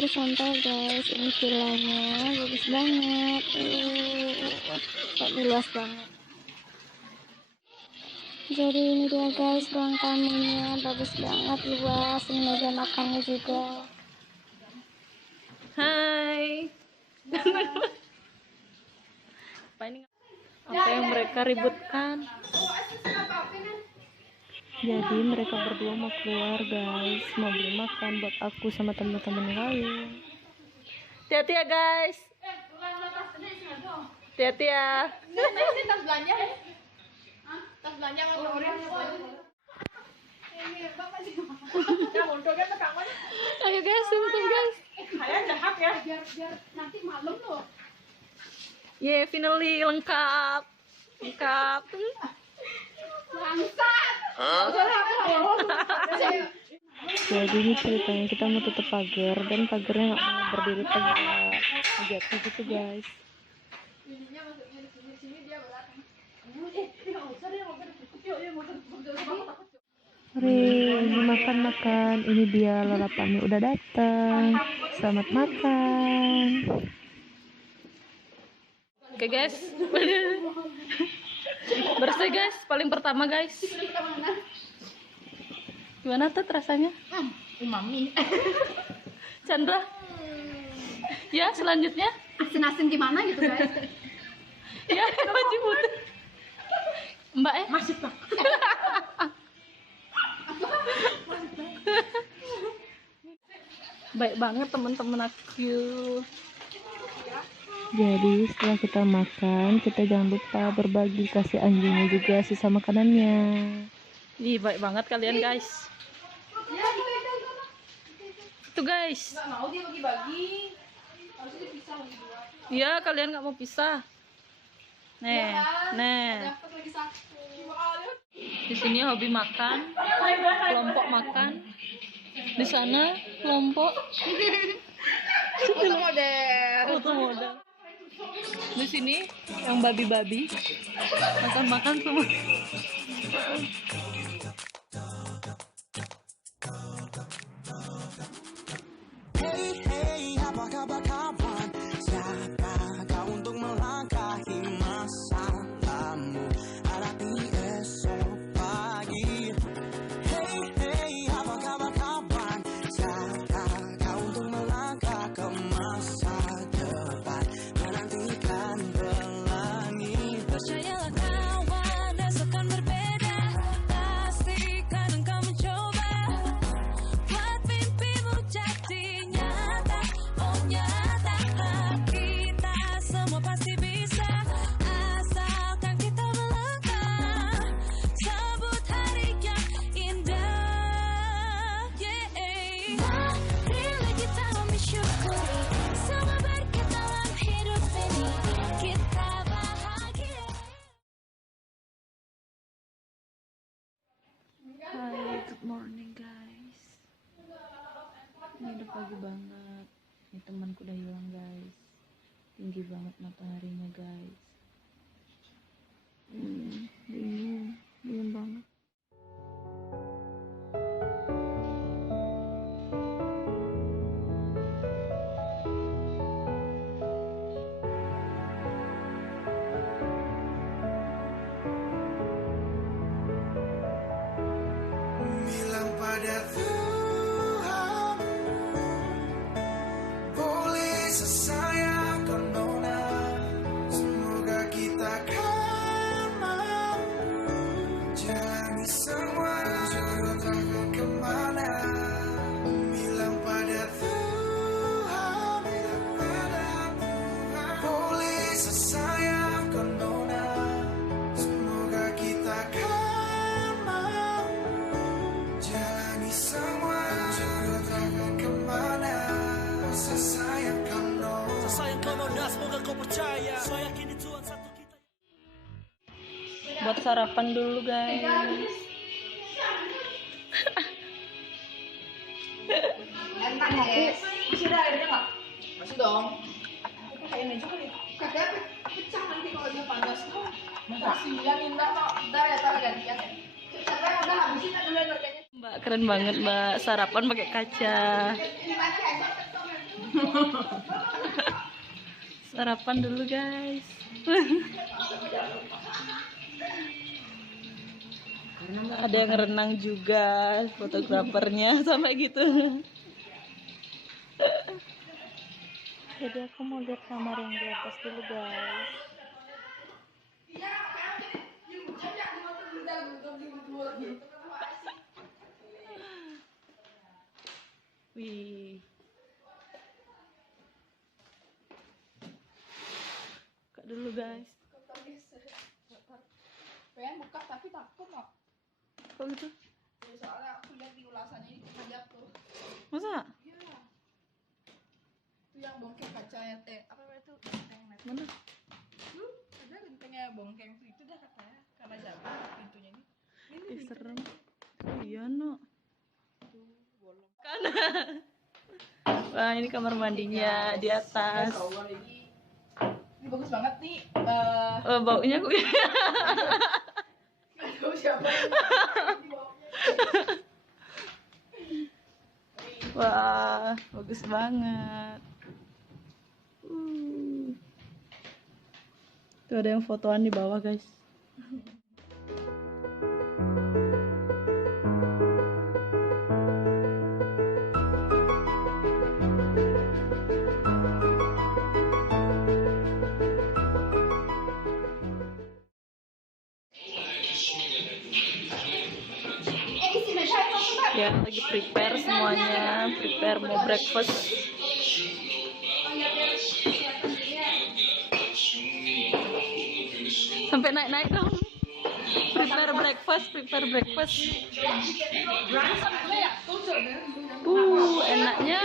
horizontal guys. Ini villanya bagus banget. Kok luas banget. Jadi ini dia guys, ruang tamunya bagus banget, luas. Ini meja makannya juga. Hai. Apa yang mereka ributkan? Jadi mereka berdua mau keluar guys, mau beli makan buat aku sama teman-teman yang lain. Hati-hati ya guys. Hati-hati ya. Ini tas belanja. Tas belanja orang. Ayo guys, tunggu guys. Kalian jahat ya. Biar nanti malam loh. Yeah, finally lengkap. Lengkap. Bangsat. Jadi ini ceritanya kita mau tutup pagar dan pagarnya nggak mau berdiri tegak, jatuh gitu guys. Ininya masuknya di sini dia berat. Mari makan-makan. Ini dia lalapannya udah datang. Selamat makan. Oke guys. Bersih guys, paling pertama guys. Gimana tuh rasanya? Umami. Chandra. Ya, selanjutnya. Asin-asin gimana gitu guys? Ya, wajib butuh. Mbak Masih pak. Baik banget teman-teman aku. Jadi setelah kita makan, kita jangan lupa berbagi, kasih anjingnya juga sisa makanannya. Ih, baik banget kalian guys. Itu guys. Nggak mau dia bagi-bagi. Harusnya dipisah lagi dua. Iya, kalian nggak mau pisah. Nih, nih. Dapat lagi satu. Di sini hobi makan, kelompok makan. Di sana kelompok Foto model. foto model. Di sini yang babi-babi makan-makan semua. Hey, apa kabar kawan? Siapa kau untuk melangkahi masalahmu? Hadapi esok pagi. Hey, apa kabar kawan? Siapa kau untuk melangkah ke masa depan? Menantikan pelangi. Percayalah kawan, esok kan berbeda. Pastikan engkau mencoba. Buat mimpimu jadi nyata. Oh nyata, kita semua pasti bisa. Asalkan kita melangkah. Sambut hari yang indah. Marilah kita mensyukuri semua berkat dalam hidup ini. Kita bahagia. Hai, good morning guys. Ini udah pagi banget. Ini temanku udah hilang guys. Tinggi banget mataharinya guys. Dingin banget. Bilang pada Tuhan, boleh sesayang nona. Semoga kita kan mampu jalani semua jodoh takkan kemana. Bilang pada Tuhan, boleh sesayang nona. Semoga kita kan mampu jalani semua jodoh takkan kemana. Sesayang kono, semoga kau percaya. Saya yakin Tuhan satu kita. Buat sarapan dulu guys. Enak ya. Masih ada airnya nggak? Masih dong. Airnya juga ya. Kagak pecah nanti kalau dia panas. Kasihan Indah kok. Ntar ya, ntar gantian ya. Sampai udah habisin dulu harganya. Mbak keren banget mbak, sarapan pakai kaca. Ini masih aja. Sarapan dulu guys. Ada yang renang juga, fotografernya sampai gitu. Jadi aku mau lihat kamar yang di atas dulu guys. Wih. Buka dulu guys. Pengen buka tapi takut kok. Kok gitu? Ya, soalnya aku lihat di ulasannya ini banyak tuh. Masa? Iya. Itu yang bongkeng kaca apa itu genteng net. Mana? Ada gentengnya bongkeng itu dah katanya karena jatuh pintunya ini. Ih, serem. Oh, iya no. Tuh bolong. Kan. Wah, ini kamar mandinya di atas. Ini bagus banget nih. Oh, baunya aku. Tahu siapa yang Wah, bagus banget. Tuh ada yang fotoan di bawah, guys. Ya, lagi prepare semuanya, prepare mau breakfast. Sampai naik-naik dong. Prepare breakfast, prepare breakfast. Enaknya.